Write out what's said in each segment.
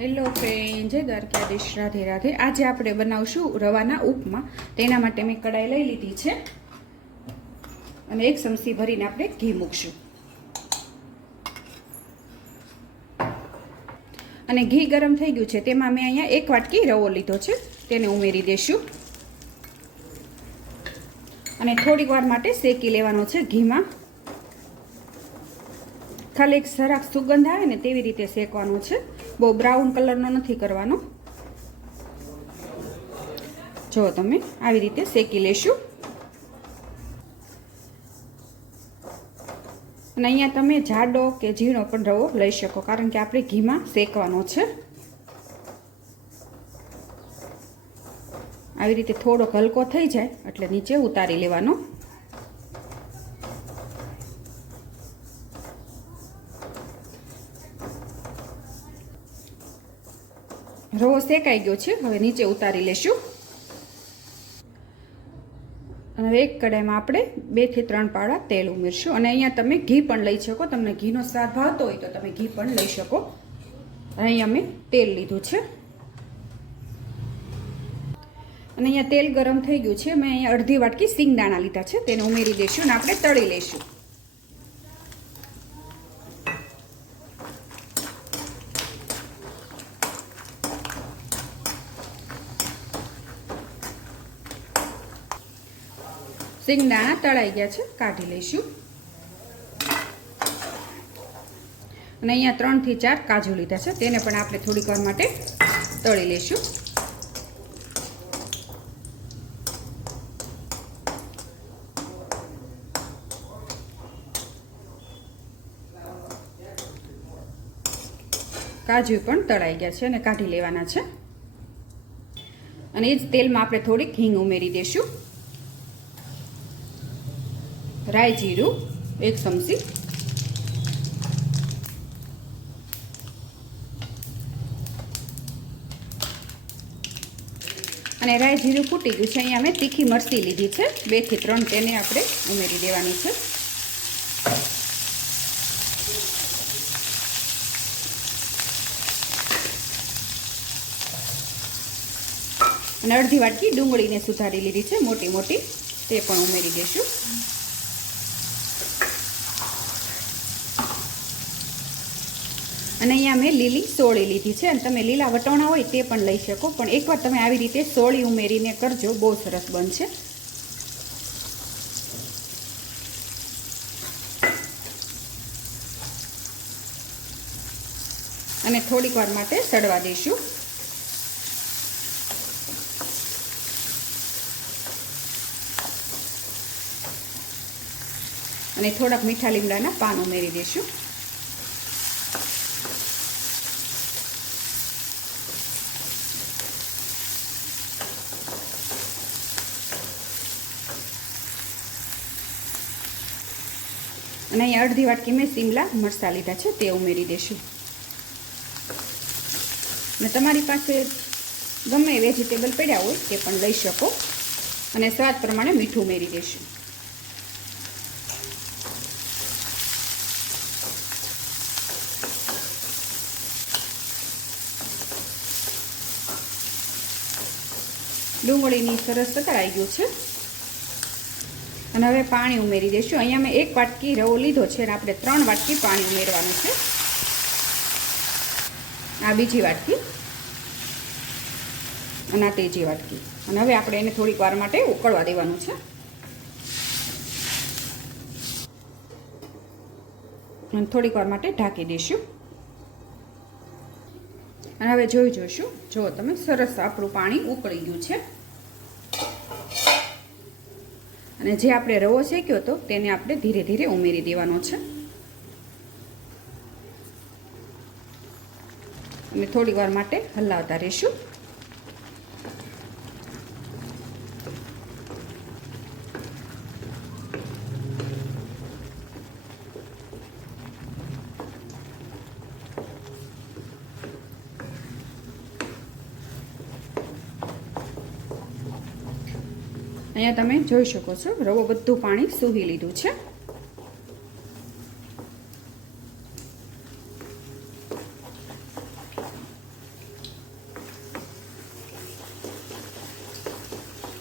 Hello friend જય દ્વારકાધીશ. રાધે રાધે. આજે આપણે બનાવશું રવાના ઉપમા. તેના માટે મેં કડાઈ લઈ લીધી છે. અને એક ચમચી ભરીને આપણે ઘી મૂકશું. અને ઘી ગરમ થઈ ગયું છે, તેમાં મેં અહીંયા એક વાટકી રવો લીધો છે. તેને ઉમેરી દેશું અને થોડીક વાર માટે શેકી લેવાનો છે ઘીમાં. ખાલી એક સરાક સુગંધ આવે ને તેવી રીતે શેકવાનો છે. બહુ બ્રાઉન કલરનો નથી કરવાનો. જો તમે, આવી રીતે શેકી લેશું. અને અહીંયા તમે જાડો કે ઝીણો પણ રવો લઈ શકો, કારણ કે આપણે ઘીમાં શેકવાનો છે. આવી રીતે થોડોક હલકો થઈ જાય, એટલે નીચે ઉતારી લેવાનો. રવો શેકાઈ ગયો છે. હવે નીચે ઉતારી લેશું. અને હવે એક કડાઈમાં આપણે બેથી ત્રણ પાડા તેલ ઉમેરશું. અને અહીંયા તમે ઘી પણ લઈ શકો. તમને ઘીનો સ્વાદ ભાવતો હોય તો તમે ઘી પણ લઈ શકો. અહીંયા મેં તેલ લીધું છે. અને અહીંયા તેલ ગરમ થઈ ગયું છે. મેં અહીંયા અડધી વાટકી સિંગદાણા લીધા છે. તેને ઉમેરી દઈશું અને આપણે તળી લઈશું. સિંગદાણા તળાઈ ગયા છે, કાઢી લઈશું. અને અહીંયા ત્રણથી ચાર કાજુ લીધા છે, તેને પણ આપણે થોડીક વાર માટે તળી લઈશું. કાજુ પણ તળાઈ ગયા છે અને કાઢી લેવાના છે. અને એ જ તેલમાં આપણે થોડીક હિંગ ઉમેરી દઈશું. રાઈ જીરું, એક ચમચી. અને રાઈ જીરું ફૂટી ગયું છે. અહીંયા મેં તીખી મરચી લીધી છે. બેથી ત્રણ તેને આપણે ઉમેરી દેવાની છે. અને અડધી વાટકી ડુંગળીને સુધારી લીધી છે. મોટી મોટી તે પણ ઉમેરી દઈશું અને અહીંયા મેં લીલી સોળી લીધી છે. અને તમે લીલા વટોણા હોય તે પણ લઈ શકો. પણ એકવાર તમે આવી રીતે સોળી ઉમેરીને કરજો. બહુ સરસ બનશે. અને થોડીક વાર માટે સડવા દઈશું. અને થોડાક મીઠા લીમડાના પાન ઉમેરી દઈશું. અને અહીંયા અડધી વાટકી મેં શિમલા મરચાં લીધા છે, તે ઉમેરી દેશું. અને તમારી પાસે ગમે વેજીટેબલ પડ્યા હોય, તે પણ લઈ શકો. અને સ્વાદ પ્રમાણે મીઠું ઉમેરી દેશું. ડુંગળીની સરસ તતરાઈ ગયું છે. અને હવે પાણી ઉમેરી દઈશું. અહીંયા મેં એક વાટકી રવો લીધો છે અને આપણે ત્રણ વાટકી પાણી ઉમેરવાનું છે. આ બીજી વાટકી અને આ ત્રીજી વાટકી. અને હવે આપણે એને થોડીક વાર માટે ઉકળવા દેવાનું છે. અને થોડીક વાર માટે ઢાંકી દઈશું. અને હવે જોઈ જોઈશું. જો તમે, સરસ આપણું પાણી ઉકળી ગયું છે. અને જે આપણે રવો શેક્યો હતો, તેને આપણે ધીરે ધીરે ઉમેરી દેવાનો છે. અને થોડી વાર માટે હલાવતા રહીશું. અહીંયા તમે જોઈ શકો છો, રવો બધું પાણી સૂહી લીધું છે.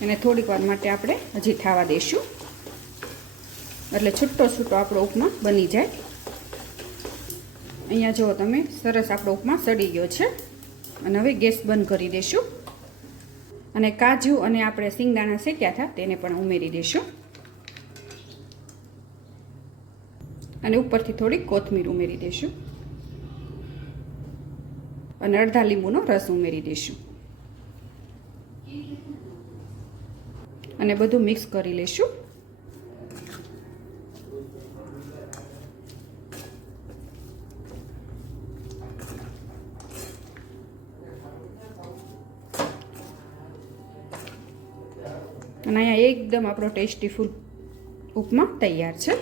એને થોડીક વાર માટે આપણે હજી થવા દઈશું. એટલે છૂટો છૂટો આપણો ઉપમા બની જાય. અહીંયા જુઓ તમે, સરસ આપણો ઉપમા સડી ગયો છે. અને હવે ગેસ બંધ કરી દઈશું. અને કાજુ અને આપણે સિંગદાણા શેક્યા હતા, તેને પણ ઉમેરી દઈશું. અને ઉપરથી થોડી કોથમીર ઉમેરી દઈશું. અને અડધા લીંબુનો રસ ઉમેરી દઈશું. અને બધું મિક્સ કરી લઈશું. અને અહીંયા એકદમ આપણો ટેસ્ટી ફૂલ ઉપમા તૈયાર છે.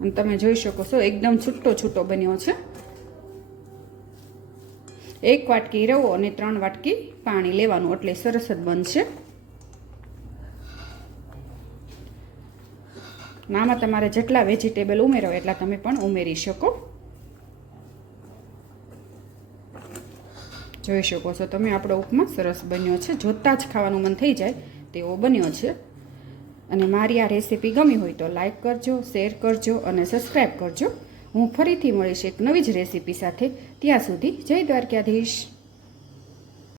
અને તમે જોઈ શકો છો, એકદમ છૂટો છૂટો બન્યો છે. એક વાટકી રવો અને ત્રણ વાટકી પાણી લેવાનું એટલે સરસ જ બનશે. આમાં તમારે જેટલા વેજીટેબલ ઉમેરો એટલા તમે પણ ઉમેરી શકો. જોઈ શકો છો તમે. આપણો ઉપમા સરસ બન્યો છે. જોતાં જ ખાવાનું મન થઈ જાય તેવો બન્યો છે. અને મારી આ રેસીપી ગમી હોય તો લાઈક કરજો, શેર કરજો અને સબસ્ક્રાઈબ કરજો. હું ફરીથી મળીશ એક નવી જ રેસીપી સાથે. ત્યાં સુધી જય દ્વારકાધીશ.